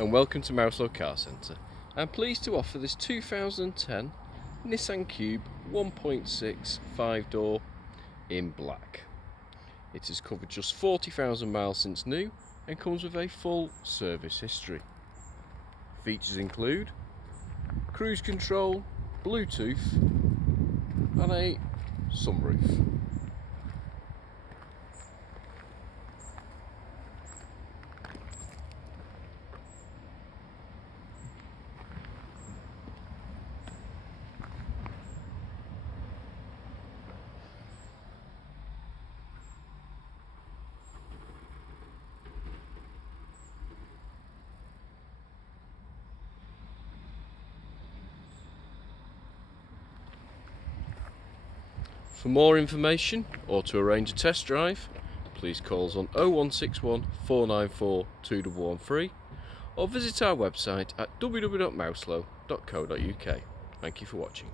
and welcome to Mouselow Car Centre. I'm pleased to offer this 2010 Nissan Cube 1.6 5-door in black. It has covered just 40,000 miles since new and comes with a full service history. Features include cruise control, Bluetooth and a sunroof. For more information or to arrange a test drive, please call us on 0161 494 2113 or visit our website at www.mouselow.co.uk. Thank you for watching.